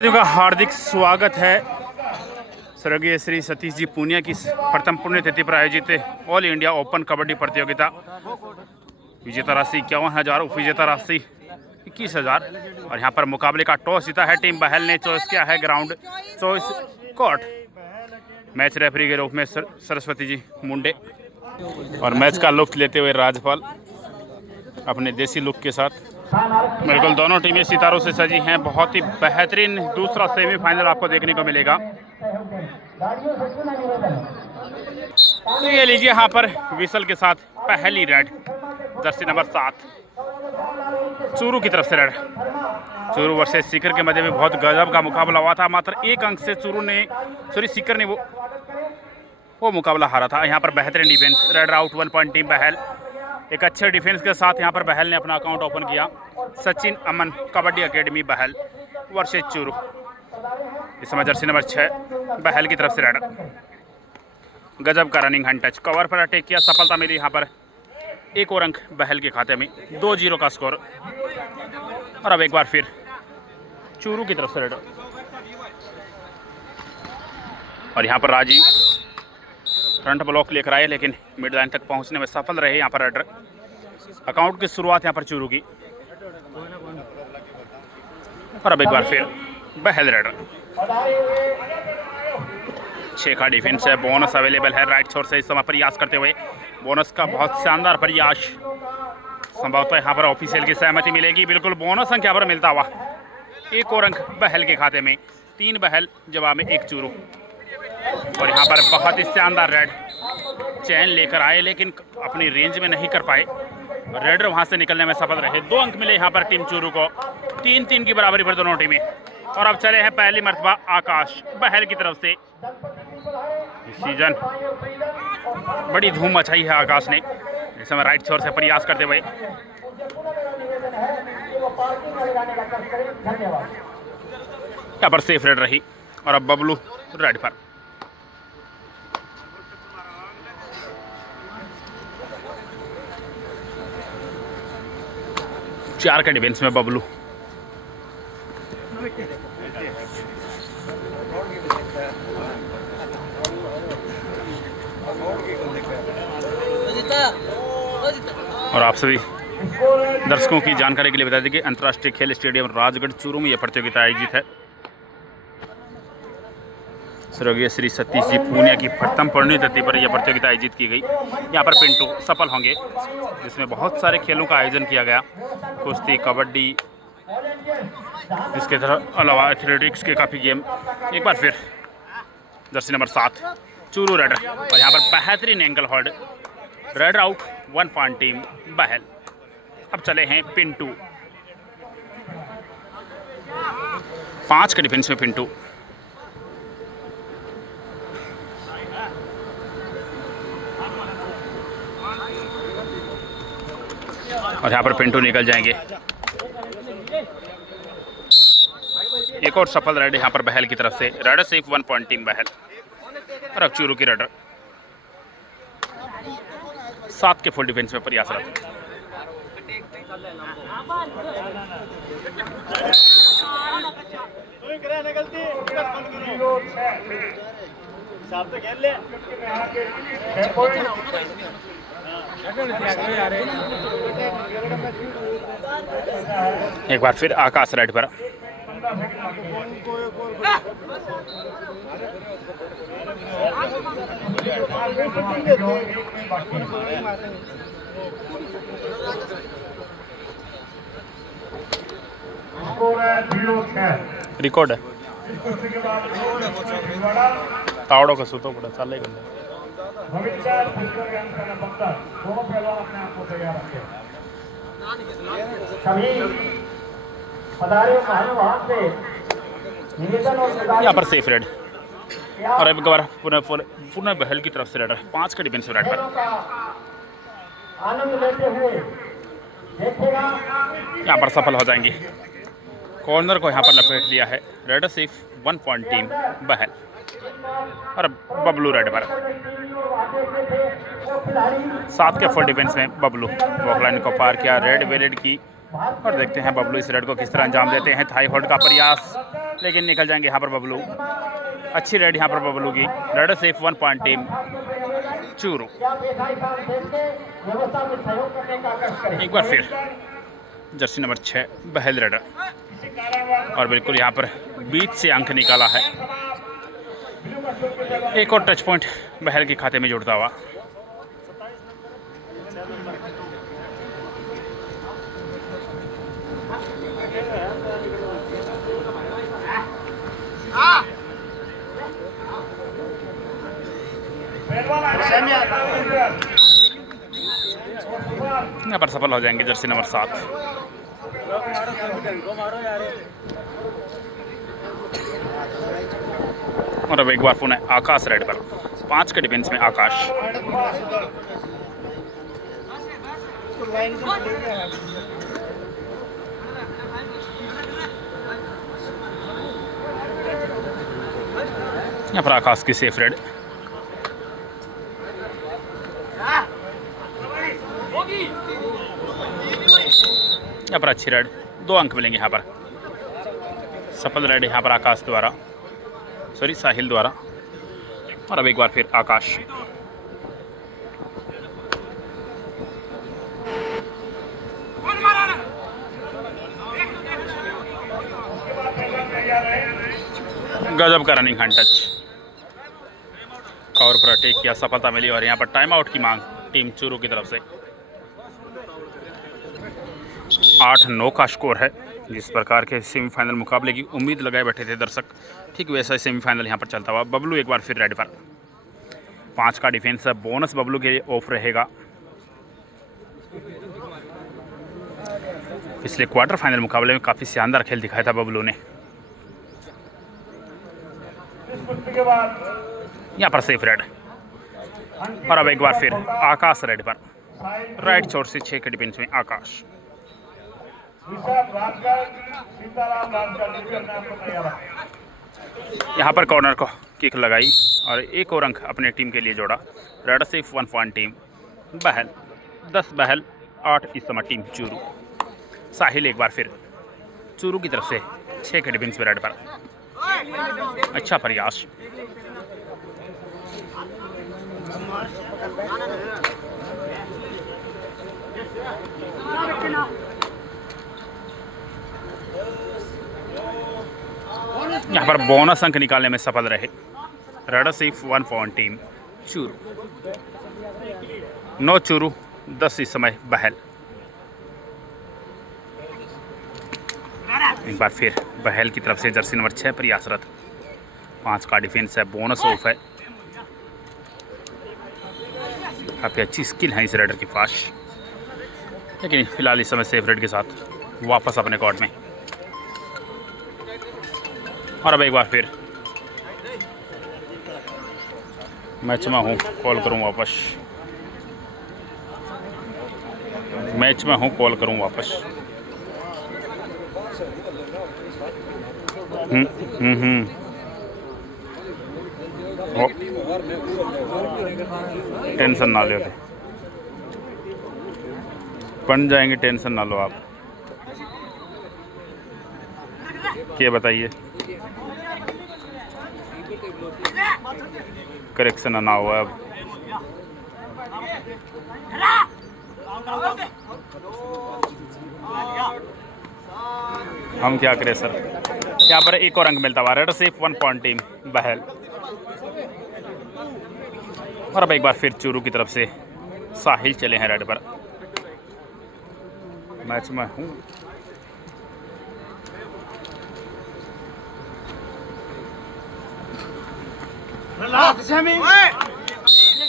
का हार्दिक स्वागत है। स्वर्गीय श्री सतीश जी पूनिया की प्रथम पुण्यतिथि पर आयोजित ऑल इंडिया ओपन कबड्डी प्रतियोगिता। विजेता राशि 51,000, उप विजेता राशि 21,000। और यहाँ पर मुकाबले का टॉस जीता है टीम बहल ने। चॉइस किया है ground, choice court. Match referee के रूप में सरस्वती जी मुंडे। और मैच का लुत्फ लेते हुए राजपाल अपने देसी लुक के साथ। बिल्कुल दोनों टीमें सितारों से सजी हैं। बहुत ही बेहतरीन दूसरा सेमीफाइनल आपको देखने को मिलेगा। तो ये लीजिए यहाँ पर विसल के साथ पहली रेड, जर्सी नंबर 7 चूरू की तरफ से रेड। चूरू वर्सेस सीकर के मध्य में बहुत गजब का मुकाबला हुआ था। मात्र एक अंक से सीकर ने वो मुकाबला हारा था। यहाँ पर बेहतरीन defence, raid out 1 point team Bahal. एक अच्छे डिफेंस के साथ यहाँ पर बहल ने अपना अकाउंट ओपन किया। सचिन अमन कबड्डी अकेडमी बहल वर्सेस चूरू। इस समय जर्सी नंबर 6 बहल की तरफ से रेड। गजब का रनिंग हैंड टच, कवर पर अटैक किया, सफलता मिली यहाँ पर। एक और अंक बहल के खाते में, 2-0 का स्कोर। और अब एक बार फिर चूरू की तरफ से रेड। और यहाँ पर राजीव फ्रंट ब्लॉक लेकर आए, लेकिन मिड लाइन तक पहुंचने में सफल रहे यहाँ पर रेडर। अकाउंट की शुरुआत यहाँ पर चूरू की। और अब एक बार फिर बहल रेडर। 6 का डिफेंस है, बोनस अवेलेबल है राइट छोर से। इस समय प्रयास करते हुए बोनस का बहुत शानदार प्रयास। संभवतः यहाँ पर ऑफिशियल की सहमति मिलेगी। बिल्कुल बोनस अंक यहाँ पर मिलता हुआ। एक और अंक बहल के खाते में, 3 बहल जवाब में 1 चूरू। और यहाँ पर बहुत ही शानदार रेड, चैन लेकर आए लेकिन अपनी रेंज में नहीं कर पाए। रेडर वहाँ से निकलने में सफल रहे। 2 अंक मिले यहाँ पर टीम चूरू को। 3-3 की बराबरी पर दोनों टीमें। और अब चले हैं पहली मर्तबा आकाश बहल की तरफ से। इस सीजन बड़ी धूम मचाई है आकाश ने। इस समय राइट छोर से प्रयास करते हुए यहाँ पर सेफ रेड रही। और अब बबलू रेड पर। चार के डिफेंस में बबलू। और आप सभी दर्शकों की जानकारी के लिए बता दें कि अंतर्राष्ट्रीय खेल स्टेडियम राजगढ़ चूरू में यह प्रतियोगिता आयोजित है। स्वर्गीय श्री सतीश जी पूनिया की प्रथम पुण्यतिथि पर यह प्रतियोगिता आयोजित की गई। यहाँ पर पिंटू सफल होंगे, जिसमें बहुत सारे खेलों का आयोजन किया गया। कुश्ती, कबड्डी, इसके अलावा एथलेटिक्स के काफ़ी गेम। एक बार फिर जर्सी नंबर 7 चूरू रेडर। और यहाँ पर बेहतरीन ankle hold, raider out 1 point team Bahal. अब चले हैं पिंटू। 5 के डिफेंस में पिंटू। और यहाँ पर पिंटू निकल जाएंगे। एक और सफल रेड यहाँ पर बहल की तरफ से। रेडर सिर्फ 1 पॉइंट टीम बहल। और अब चूरू की रेडर 7 के फुल डिफेंस में प्रयासरत। एक बार फिर आकाश रेड पर। रिकॉर्ड है तावड़ों का सूतो पड़ा चाले यहाँ पर सेफ रेड। और अब एक बार पुनः बहल की तरफ से रेडर। 5 के डिफेंसिव रेड पर। यहाँ पर सफल हो जाएंगे। कॉर्नर को यहाँ पर लपेट लिया है। रेडर सिर्फ 1 पॉइंट टीम बहल। और बबलू रेड पर। 7 के फुल डिफेंस में बबलू वॉकलाइन को पार किया। रेड वेलेट की और देखते हैं बबलू इस रेड को किस तरह अंजाम देते हैं। थाई होल्ड का प्रयास, लेकिन निकल जाएंगे यहाँ पर बबलू। अच्छी रेड यहाँ पर बबलू की। रेड सिर्फ 1 पॉइंट टीम चूरू। एक बार फिर जर्सी नंबर 6 बहल रेडर, और बिल्कुल यहाँ पर बीच से अंक निकाला है। एक और टच पॉइंट बहल के खाते में जुड़ता हुआ। यहाँ पर सफल हो जाएंगे जर्सी नंबर 7। और अब एक बार पुनः आकाश रेड पर। 5 के डिफेंस में आकाश। यहाँ पर आकाश की सेफ रेड। यहाँ पर अच्छी रेड, 2 अंक मिलेंगे यहाँ पर। सफल रेड यहाँ पर आकाश द्वारा, सॉरी साहिल द्वारा। और अब एक बार फिर आकाश। गजब का रनिंग हैंड टच, कवर पर अटैक किया, सफलता मिली। और यहाँ पर टाइम आउट की मांग टीम चूरू की तरफ से। 8-9 का स्कोर है। जिस प्रकार के सेमीफाइनल मुकाबले की उम्मीद लगाए बैठे थे दर्शक, ठीक वैसा ही सेमीफाइनल यहाँ पर चलता हुआ। बबलू एक बार फिर रेड पर। 5 का डिफेंस है, बोनस बबलू के लिए ऑफ रहेगा। पिछले क्वार्टर फाइनल मुकाबले में काफ़ी शानदार खेल दिखाया था बबलू ने। यहाँ पर सेफ रेड। और अब एक बार फिर आकाश रेड पर। राइट छोर से 6 के डिफेंस में आकाश। यहाँ पर कॉर्नर को किक लगाई और एक और अंक अपने टीम के लिए जोड़ा। रेड सिर्फ 1 पॉइंट टीम बहल। 10 बहल 8 इस समय टीम चूरू। साहिल एक बार फिर चूरू की तरफ से 6 के डिफेंस में रेड पर। अच्छा प्रयास। यहाँ पर बोनस अंक निकालने में सफल रहे। रेड सिर्फ 1 पॉइंट टीम चूरू। 9 चूरू 10 इस समय बहल। एक बार फिर बहल की तरफ से जर्सी नंबर 6 प्रयासरत। 5 का डिफेंस है, बोनस ऑफ है। काफ़ी अच्छी स्किल है इस रेडर के पास, लेकिन फिलहाल इस समय सेफ रेड के साथ वापस अपने कोर्ट में। और अब एक बार फिर मैच में हूँ, कॉल करूँ वापस। मैच में हूँ, कॉल करूँ वापस। टेंशन ना लो, बन जाएंगे, टेंशन ना लो आप। क्या बताइए, करेक्शन ना हुआ अब। हम क्या करें सर। यहाँ पर एक और अंक मिलता हुआ। रेड सिर्फ 1 पॉइंट टीम बहल। और अब एक बार फिर चूरू की तरफ से साहिल चले हैं रेड पर। मैच में हूँ।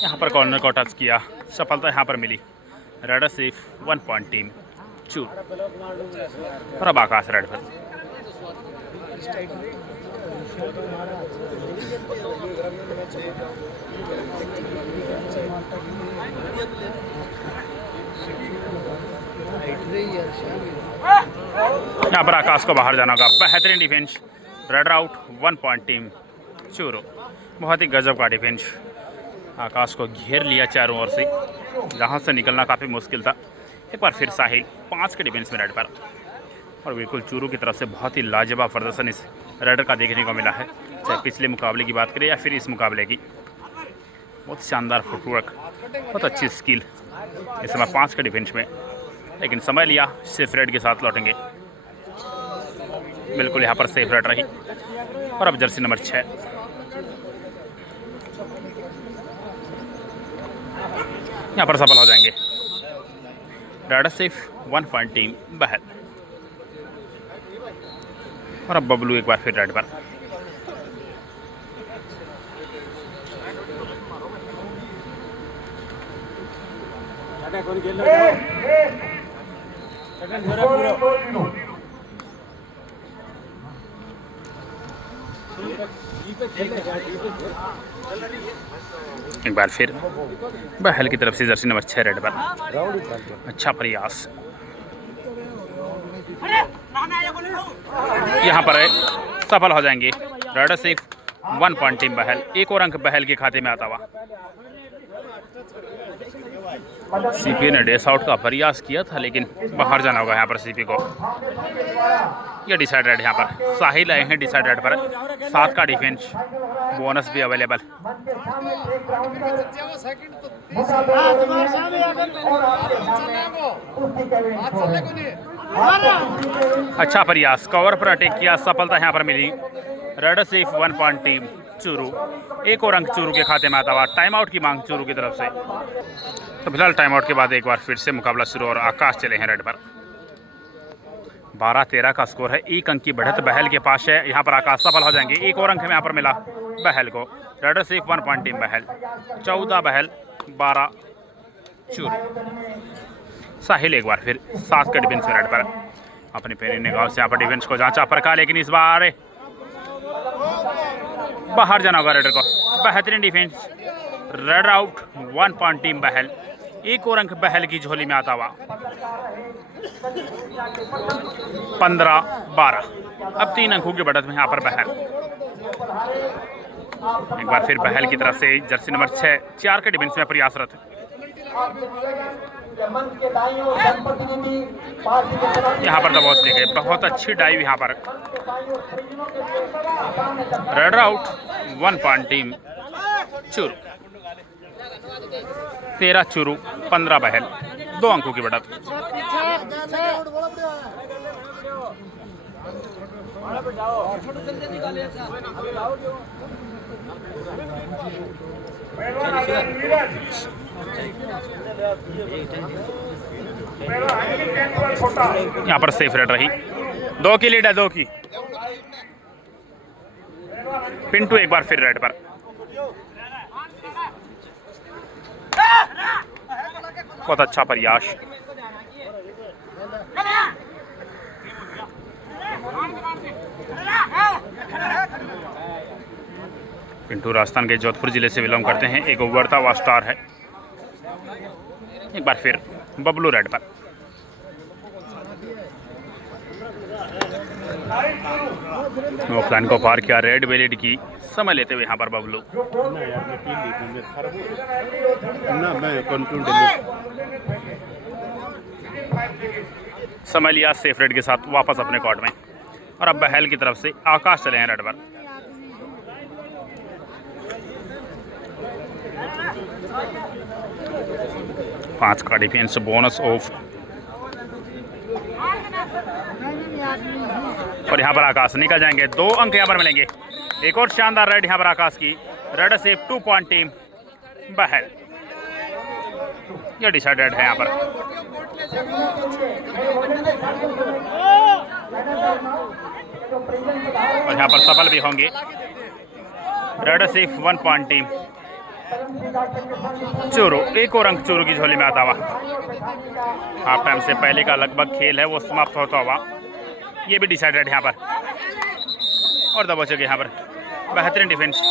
यहाँ पर कॉर्नर को टच किया, सफलता यहाँ पर मिली। रेड सिर्फ 1 पॉइंट टीम चूरू। और अब आकाश रेड पर। यहाँ पर आकाश को बाहर जाना होगा। बेहतरीन defence. Raid out 1 point team Churu. बहुत ही गजब का डिफेंस। आकाश को घेर लिया चारों ओर से, जहाँ से निकलना काफ़ी मुश्किल था। एक बार फिर साहिल 5 के डिफेंस में रेड पर। और बिल्कुल चूरू की तरफ से बहुत ही लाजवाब प्रदर्शन इस रेडर का देखने को मिला है, चाहे पिछले मुकाबले की बात करें या फिर इस मुकाबले की। बहुत शानदार फुटवर्क, बहुत अच्छी स्किल इस समय 5 के डिफेंस में, लेकिन समय लिया। सेफ रेड के साथ लौटेंगे, बिल्कुल यहाँ पर सेफ रेड रही। और अब जर्सी नंबर 6 यहाँ पर सफल हो जाएंगे। Raider safe 1 point team Bahal. और अब बबलू एक बार फिर रेड पर। एक बार फिर बहल की तरफ से जर्सी नंबर 6 रेड पर। अच्छा प्रयास यहाँ पर सफल हो जाएंगे। रेडर सिर्फ 1 पॉइंट टीम बहल। एक और अंक बहल के खाते में आता हुआ। सीपी ने डेस आउट का प्रयास किया था, लेकिन बाहर जाना होगा यहाँ पर सीपी को। ये डिसाइडेड यहाँ पर साहिल आए हैं डिसाइडेड पर। 7 का डिफेंस, बोनस भी अवेलेबल। अच्छा प्रयास, कवर पर अटैक किया, सफलता यहाँ पर मिली। रेडर सिर्फ 1 पॉइंट टीम चूरू। एक और अंक चूरू के खाते में आता हुआ। टाइम आउट की मांग चूरू की तरफ से। तो फिलहाल टाइम आउट के बाद एक बार फिर से मुकाबला शुरू और आकाश चले हैं रेड पर। 12-13 का स्कोर है। 1 अंक की बढ़त बहल के पास है। यहाँ पर आकाश सफल हो जाएंगे। एक और अंक में यहाँ पर मिला बहल को। रेडर सिर्फ 1 पॉइंट टीम बहल। 14 बहल 12 चूरू। साहिल एक बार फिर 7 का डिफेंस रेड पर। अपनी पैरी निगाह से यहाँ पर डिफेंस को जांचा परखा, लेकिन इस बार बाहर जाना होगा रेडर को। बेहतरीन defence. Raider out. 1 point team Bahal. एक और अंक बहल की झोली में आता हुआ। 15-12। अब 3 अंकों की बढ़त में यहाँ पर बहल। एक बार फिर बहल की तरफ से जर्सी नंबर 6 4 के डिफेंस में प्रयासरत। यहाँ पर दबोच ली गई। बहुत अच्छी डाइव यहाँ पर। Raider out. 1 point team Churu. 13 Churu 15 बहल। 2 अंकों की बढ़त। यहाँ पर सेफ रेड रही। 2 की लीड है, 2 की। पिंटू एक बार फिर रेड पर। बहुत अच्छा प्रयास। पिंटू राजस्थान के जोधपुर जिले से बिलोंग करते हैं। एक उभरता हुआ स्टार है। एक बार फिर बबलू रेड पर। ऑफलाइन को पार किया। रेड वेलिड की समय लेते हुए यहाँ पर बबलू। समय लिया सेफ रेड के साथ वापस अपने कोर्ट में। और अब बहल की तरफ से आकाश चले हैं रेड पर। पांच का डिफेंस, बोनस ऑफ। और यहाँ पर आकाश निकल जाएंगे। 2 अंक यहाँ पर मिलेंगे। एक और शानदार रेड यहाँ पर आकाश की। रेड सेफ 2 पॉइंट टीम बहल। यह डिसाइडेड है यहाँ पर। और यहाँ पर सफल भी होंगे। Red safe 1 point team Churu. एक और अंक चूरू की झोली में आता हुआ। हाफ टाइम से पहले का लगभग खेल है वो समाप्त होता हुआ। ये भी डिसाइडेड है यहाँ पर। और दबोचेंगे यहाँ पर। बेहतरीन डिफेंस।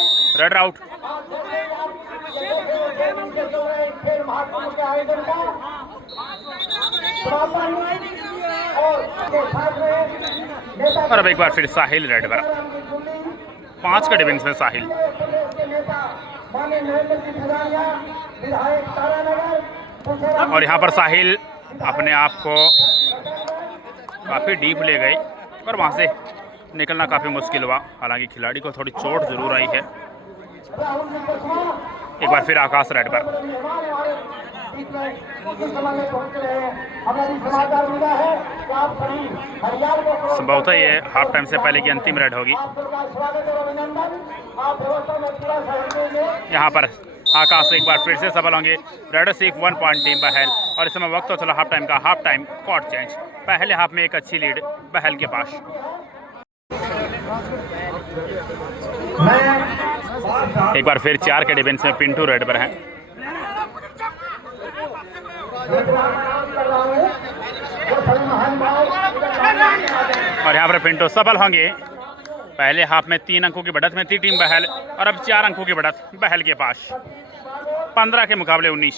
Raider out. और अब एक बार फिर साहिल रेड पर। 5 का डिफेंस में साहिल। और यहाँ पर साहिल अपने आप को काफ़ी डीप ले गई और वहाँ से निकलना काफ़ी मुश्किल हुआ। हालांकि खिलाड़ी को थोड़ी चोट ज़रूर आई है। एक बार फिर आकाश रेड पर। संभवतः ये हाफ टाइम से पहले की अंतिम रेड होगी। यहाँ पर आकाश एक बार फिर से सफल होंगे। रेड सिर्फ 1 पॉइंट टीम बहल। और इस समय वक्त तो चला हाफ टाइम का। Half time court change. पहले हाफ में एक अच्छी लीड बहल के पास। एक बार फिर 4 के डिफेंस में पिंटू रेड पर हैं। और यहाँ पर पिंटू सफल होंगे। पहले हाफ में 3 अंकों की बढ़त में थी टीम बहल और अब 4 अंकों की बढ़त बहल के पास। 15 के मुकाबले 19।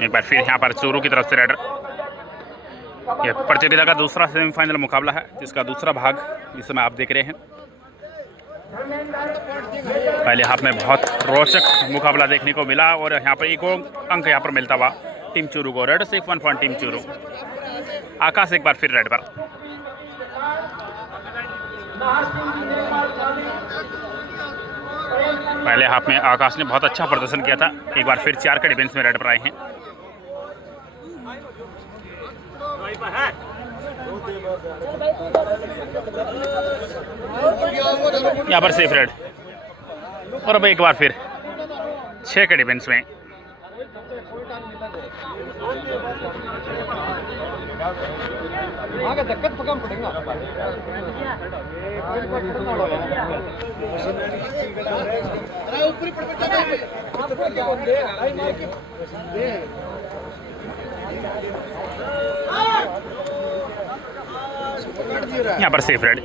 एक बार फिर यहाँ पर चूरू की तरफ से रेडर। यह प्रतियोगिता का दूसरा सेमीफाइनल मुकाबला है, जिसका दूसरा भाग इस समय आप देख रहे हैं। पहले हाफ में बहुत रोचक मुकाबला देखने को मिला और यहाँ पर एक और अंक यहाँ पर मिलता हुआ टीम चूरू को। रेड सिर्फ 1 पॉइंट टीम चूरू। आकाश एक बार फिर रेड पर। पहले हाफ में आकाश ने बहुत अच्छा प्रदर्शन किया था। एक बार फिर 4 के डिफेंस में रेड पर आए हैं। यहाँ पर सेफ रेड और अब एक बार फिर 6 के डिफेंस में। यहाँ पर सेफ रेड।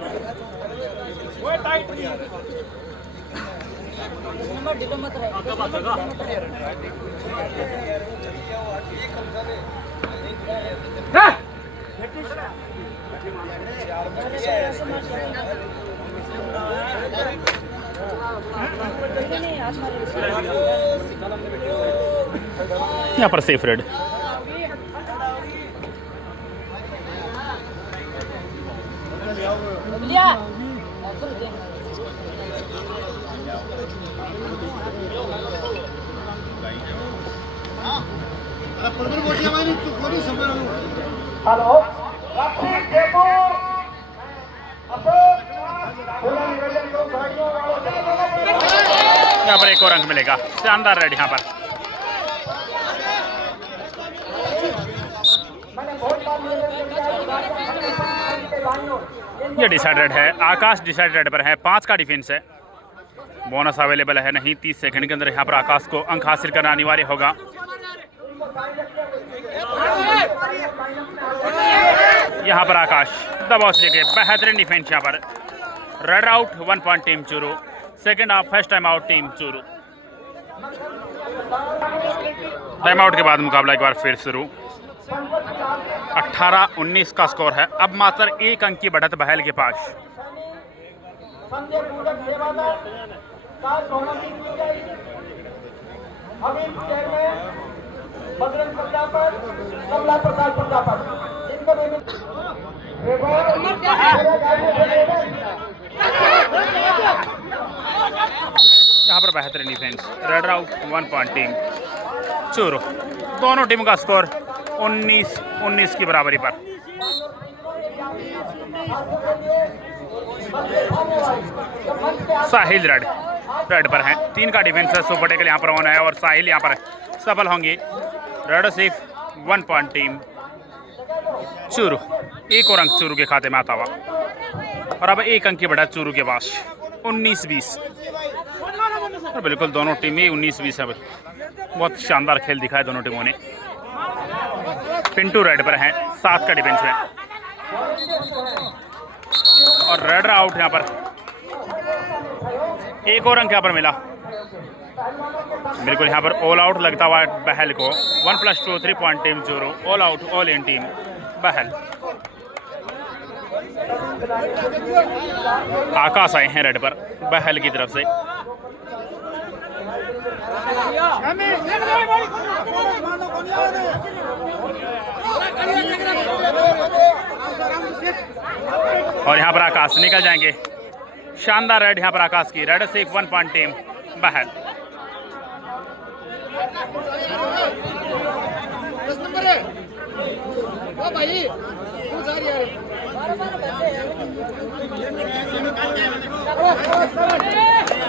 यहाँ पर सेफ रेड। हेलो यहाँ पर एक और अंक मिलेगा। शानदार रेड यहाँ पर। ये डिसाइडेड है। आकाश डिसाइडेड पर है। 5 का डिफेंस है। बोनस अवेलेबल है नहीं। 30 सेकंड के अंदर यहाँ पर आकाश को अंक हासिल करना अनिवार्य होगा। यहाँ पर आकाश दबाव से लेके बेहतरीन डिफेंस। यहाँ पर red out 1 point team Churu. Second half first time out team Churu. Time out के बाद मुकाबला एक बार फिर शुरू। 18-19 का स्कोर है। अब मात्र 1 अंक की बढ़त बहल के पास। यहाँ पर बेहतरीन defence. Raid out 1 point team Churu. दोनों टीम का स्कोर 19-19 की बराबरी पर। साहिल रेड पर है। 3 का डिफेंस है। सुपर टेकल यहाँ पर होना है और साहिल यहाँ पर सफल होंगे। रेड सिर्फ 1 पॉइंट टीम चूरू। एक और अंक चूरू के खाते में आता हुआ और अब 1 अंक की बढ़त चूरू के पास। 19-20 और बिल्कुल दोनों टीमें 19-20 है। बहुत शानदार खेल दिखाया दोनों टीमों ने। पिंटू रेड पर हैं। 7 का डिफेंस में और रेड आउट। यहाँ पर एक और अंक यहाँ पर मिला। बिल्कुल यहाँ पर ऑल आउट लगता हुआ बहल को। 1+2 3 point team Churu. All out all in team Bahal. Akash आए हैं रेड पर बहल की तरफ से। और यहाँ पर आकाश निकल जाएंगे। शानदार रेड यहाँ पर आकाश की। रेड सिर्फ 1 पॉइंट टीम बहल।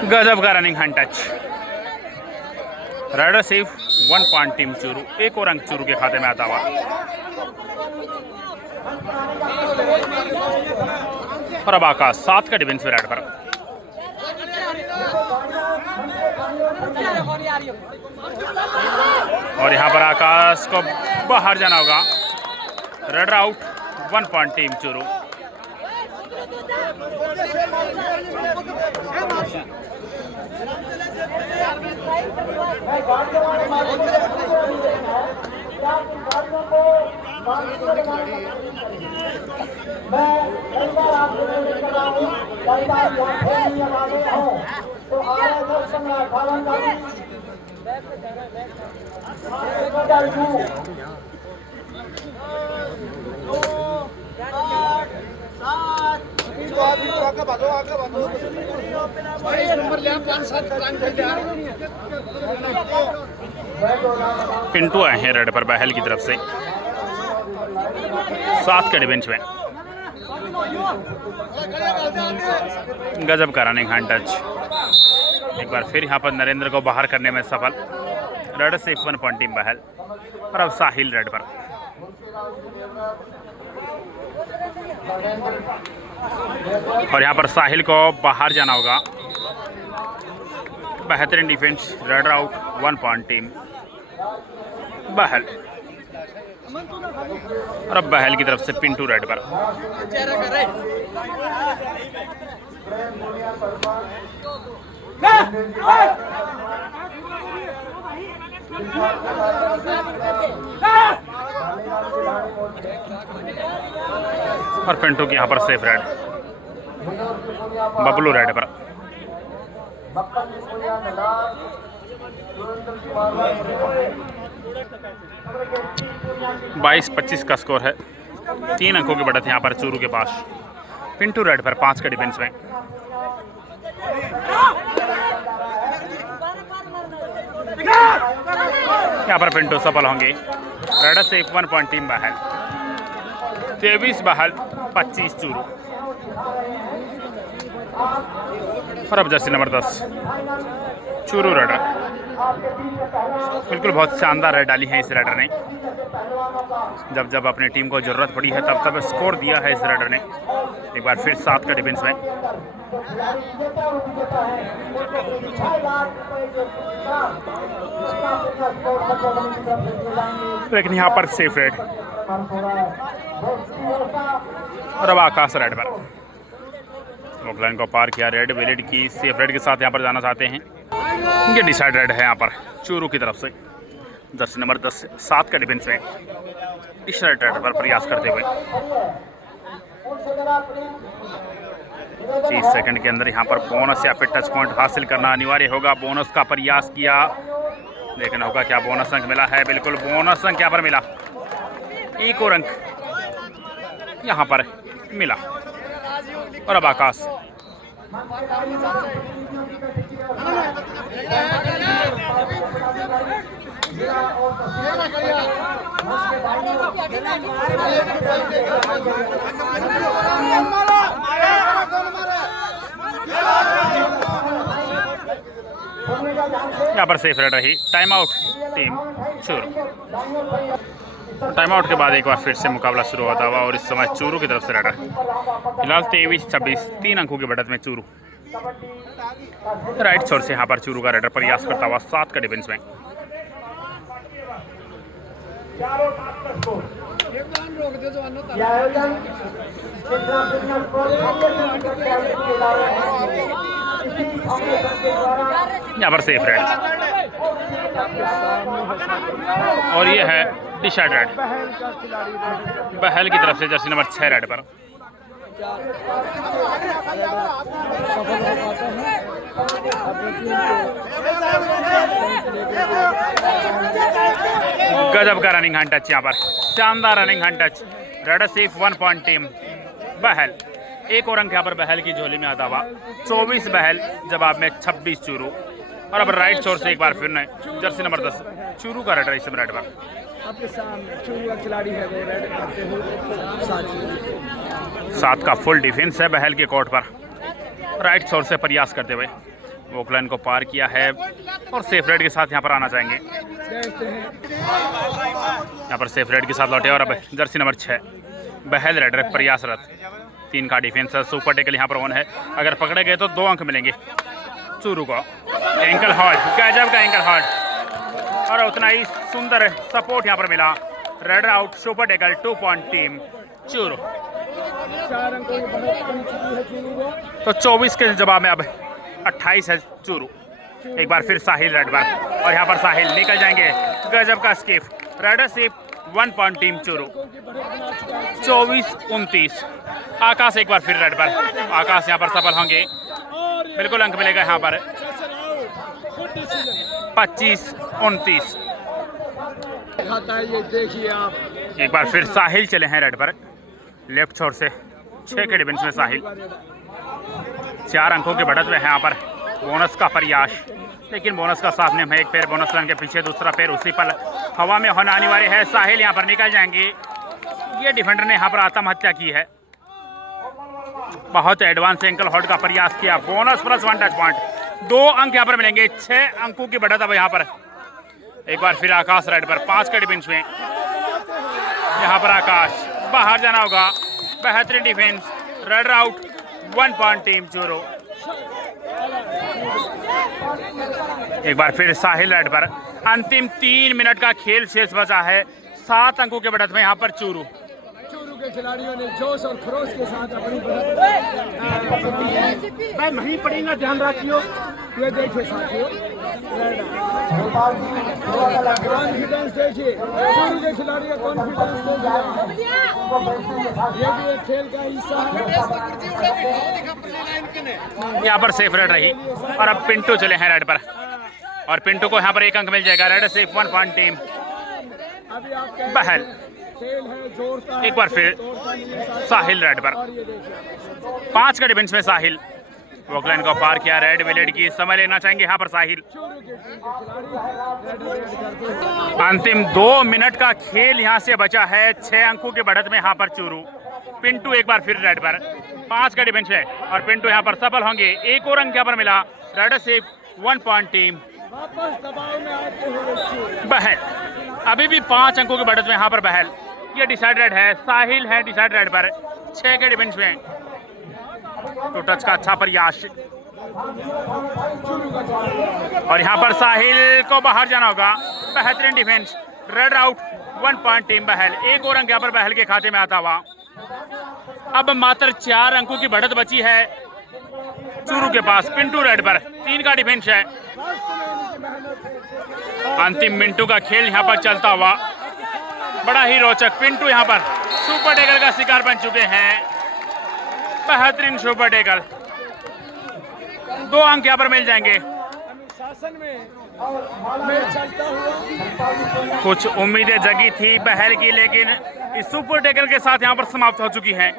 गजब का रनिंग हैंड टच। रेड सिर्फ 1 पॉइंट टीम चूरू। एक और अंक चूरू के खाते में आता हुआ। और अब आकाश 7 का डिफेंस में रेड पर। और यहाँ पर आकाश को बाहर जाना होगा। Red out 1 point team Churu. Pintu आए हैं रेड पर बहल की तरफ से। 7 के डिफेंस में। गजब का रनिंग हैंड टच। एक बार फिर यहाँ पर नरेंद्र को बाहर करने में सफल। रेड से 1 पॉइंट टीम बहल। और अब साहिल रेड पर। और यहाँ पर साहिल को बाहर जाना होगा। बेहतरीन defence. Raid out 1 point team Bahal. और अब बहल की तरफ से पिंटू रेड पर। और पिंटू की यहाँ पर सेफ रेड। बबलू रेड पर। 22-25 का स्कोर है। 3 अंकों की बढ़त यहाँ पर चूरू के पास। पिंटू रेड पर 5 के डिफेंस में। यहाँ पर पिंटू सफल होंगे। रेड से 1 पॉइंट टीम बहल। 23 बहल 25 चूरू। और अब जर्सी नंबर 10 चूरू रेडर। बिल्कुल बहुत शानदार रेड डाली है इस रेडर ने। जब जब अपनी टीम को ज़रूरत पड़ी है तब तब स्कोर दिया है इस रेडर ने। एक बार फिर 7 का डिफेंस में। लेकिन यहाँ पर सेफ रेड। और अब आकाश रेड पर। ऑकलैंड को पार किया। रेड विलेट की सेफ रेड के साथ यहाँ पर जाना चाहते हैं। ये डिसाइड रेड है यहाँ पर चूरू की तरफ से। जर्सी नंबर 10 7 का डिफेंस में। इस रेड पर प्रयास करते हुए 30 सेकंड के अंदर यहाँ पर बोनस या फिर टच पॉइंट हासिल करना अनिवार्य होगा। बोनस का प्रयास किया लेकिन होगा क्या? बोनस अंक मिला है। बिल्कुल बोनस अंक यहाँ पर मिला। एक और अंक यहाँ पर मिला। और अब आकाश यहाँ पर सेफ रेड रही। Time out team Churu. Time out के बाद एक बार फिर से मुकाबला शुरू होता हुआ और इस समय चूरू की तरफ से रेडर। फिलहाल 23-26 3 अंकों की बढ़त में चूरू। राइट छोर से यहाँ पर चूरू का रेडर प्रयास करता हुआ 7 का डिफेंस में। यहाँ पर सेफ रेड। और ये है डिसाइड रेड बहल की तरफ से। जर्सी नंबर 6 रेड पर। गजब का रनिंग हैंड टच यहाँ पर, शानदार running hand touch. Raid safe 1 point team Bahal. एक और अंक यहाँ पर बहल की झोली में आता हुआ। 24 बहल जवाब में 26 चूरू। और अब राइट छोर से एक बार फिर जर्सी नंबर 10 चूरू का रेड इस रेड पर आपके सामने चूरू का खिलाड़ी है वो रेड करते हुए 7 का फुल डिफेंस है बहल के कोर्ट पर। राइट छोर से प्रयास करते हुए वोकलाइन को पार किया है और सेफ रेड के साथ यहाँ पर आना चाहेंगे। यहाँ पर सेफ रेड के साथ लौटे और अब जर्सी नंबर 6 बहल रेडर प्रयासरत। 3 का डिफेंस है, सुपर टेकल यहाँ पर ऑन है। अगर पकड़े गए तो 2 अंक मिलेंगे चूरू को। एंकल हॉल्ट, गजब का एंकल हॉल्ट और उतना ही सुंदर सपोर्ट यहाँ पर मिला। Raider out, super tackle 2 point team Churu. 4 अंकों की बढ़त बन चुकी है चूरू को। तो 24 के जवाब में अब 28 है चूरू। एक बार फिर साहिल रेड पर और यहाँ पर साहिल निकल जाएंगे। गजब का स्किप, रेडर सिप 1 पॉइंट टीम चूरू। 24-29। आकाश एक बार फिर रेड पर, आकाश यहाँ पर सफल होंगे, बिल्कुल अंक मिलेगा यहाँ पर। 25-29। ये देखिए आप, एक बार फिर साहिल चले हैं रेड पर, लेफ्ट छोर से 6 के डिफेंस में साहिल। 4 अंकों के बढ़त में है यहाँ पर। बोनस का प्रयास, लेकिन बोनस का साथ नहीं है। एक पैर बोनस लाइन के पीछे, दूसरा पैर उसी पर हवा में होने आने वाले है। साहिल यहाँ पर निकल जाएंगे। ये डिफेंडर ने यहाँ पर आत्महत्या की है। बहुत एडवांस एंकल हॉल्ट का प्रयास किया। Bonus plus 1 touch point. 2 अंक यहाँ पर मिलेंगे। 6 अंकों की बढ़त अब यहाँ पर। एक बार फिर आकाश रेड पर, 5 के डिफेंस में यहाँ पर आकाश बाहर जाना होगा। बेहतरीन defence, raid out 1 point team Churu. एक बार फिर साहिल रेड पर। अंतिम 3 मिनट का खेल शेष बचा है। 7 अंकों के बढ़त में यहाँ पर चूरू के खिलाड़ियों ने जोश और खरोश के साथ अपनी मैं नहीं पड़ेगा, ध्यान रखियो। ये देखिए साथियों, कॉन्फिडेंस देखिए, चूरू के खिलाड़ी का कॉन्फिडेंस देखिए। ये भी एक खेल का हिस्सा है। यहाँ पर सेफ रेड रही और अब पिंटू चले हैं रेड पर और पिंटू को यहाँ पर 1 अंक मिल जाएगा। Red safe 1 point team Bahal. एक बार फिर साहिल रेड पर, 5 का डिफेंस में साहिल। वोकलाइन को पार किया। रेड विलेट की समय लेना चाहेंगे यहाँ पर साहिल। अंतिम 2 मिनट का खेल यहाँ से बचा है। 6 अंकों के बढ़त में यहाँ पर चूरू। पिंटू एक बार फिर रेड पर, 5 का डिफेंस है और पिंटू यहाँ पर सफल होंगे। 1 और अंक यहाँ पर मिला। रेड से 1 पॉइंट टीम बहल। अभी भी 5 अंकों की बढ़त में यहाँ पर बहल। ये डिसाइडेड है, साहिल है डिसाइड रेड पर, 6 के डिफेंस में। तो टच का अच्छा प्रयास और यहाँ पर साहिल को बाहर जाना होगा। बेहतरीन defence, raid out 1 point team Bahal. 1 और अंक यहाँ पर बहल के खाते में आता हुआ। अब मात्र 4 अंकों की बढ़त बची है चूरू के पास। पिंटू रेड पर, 3 का डिफेंस है। अंतिम मिनटों का खेल यहाँ पर चलता हुआ, बड़ा ही रोचक। पिंटू यहाँ पर सुपर टेकल का शिकार बन चुके हैं। बेहतरीन सुपर टेकल, 2 अंक यहाँ पर मिल जाएंगे। शासन में चलता हुआ कुछ उम्मीदें जगी थी बहल की, लेकिन इस सुपर टेकल के साथ यहाँ पर समाप्त हो चुकी है,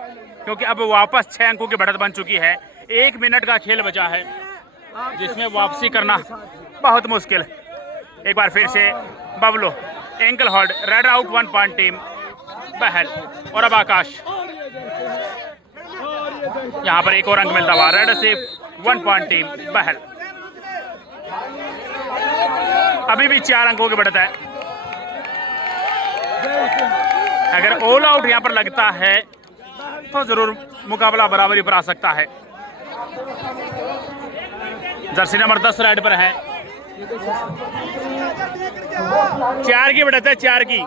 क्योंकि अब वापस 6 अंकों की बढ़त बन चुकी है। 1 मिनट का खेल बचा है जिसमें वापसी करना बहुत मुश्किल। एक बार फिर से Bablu ankle hold, raid out 1 point team Bahal. और अब आकाश, यहाँ पर 1 और अंक मिलता हुआ। रेड सिर्फ 1 पॉइंट टीम बहल। अभी भी 4 अंकों की बढ़त है। अगर ऑल आउट यहाँ पर लगता है तो जरूर मुकाबला बराबरी पर आ सकता है। जर्सी नंबर 10 रेड पर है। 4 की बढ़त है, 4 की।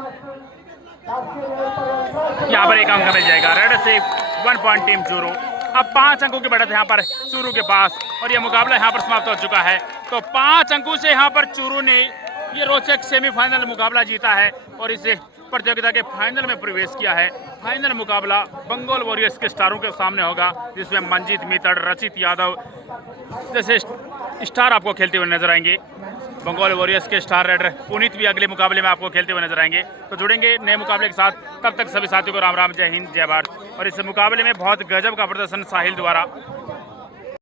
यहाँ पर 1 अंक मिल जाएगा। रेड से 1 पॉइंट टीम चूरू। अब 5 अंकों की बढ़त है यहाँ पर चूरू के पास और यह मुकाबला यहाँ पर समाप्त हो चुका है। तो 5 अंकों से यहाँ पर चूरू ने ये रोचक सेमीफाइनल मुकाबला जीता है और इसे प्रतियोगिता के फाइनल में प्रवेश किया है। फाइनल मुकाबला बंगाल वॉरियर्स के स्टारों के सामने होगा, जिसमें मंजीत मित्तल, रचित यादव जैसे स्टार आपको खेलते हुए नजर आएंगे। बंगाल वॉरियर्स के स्टार राइडर पुनीत भी अगले मुकाबले में आपको खेलते हुए नजर आएंगे। तो जुड़ेंगे नए मुकाबले के साथ, तब तक सभी साथियों को राम राम, जय हिंद, जय भारत। और इस मुकाबले में बहुत गजब का प्रदर्शन साहिल द्वारा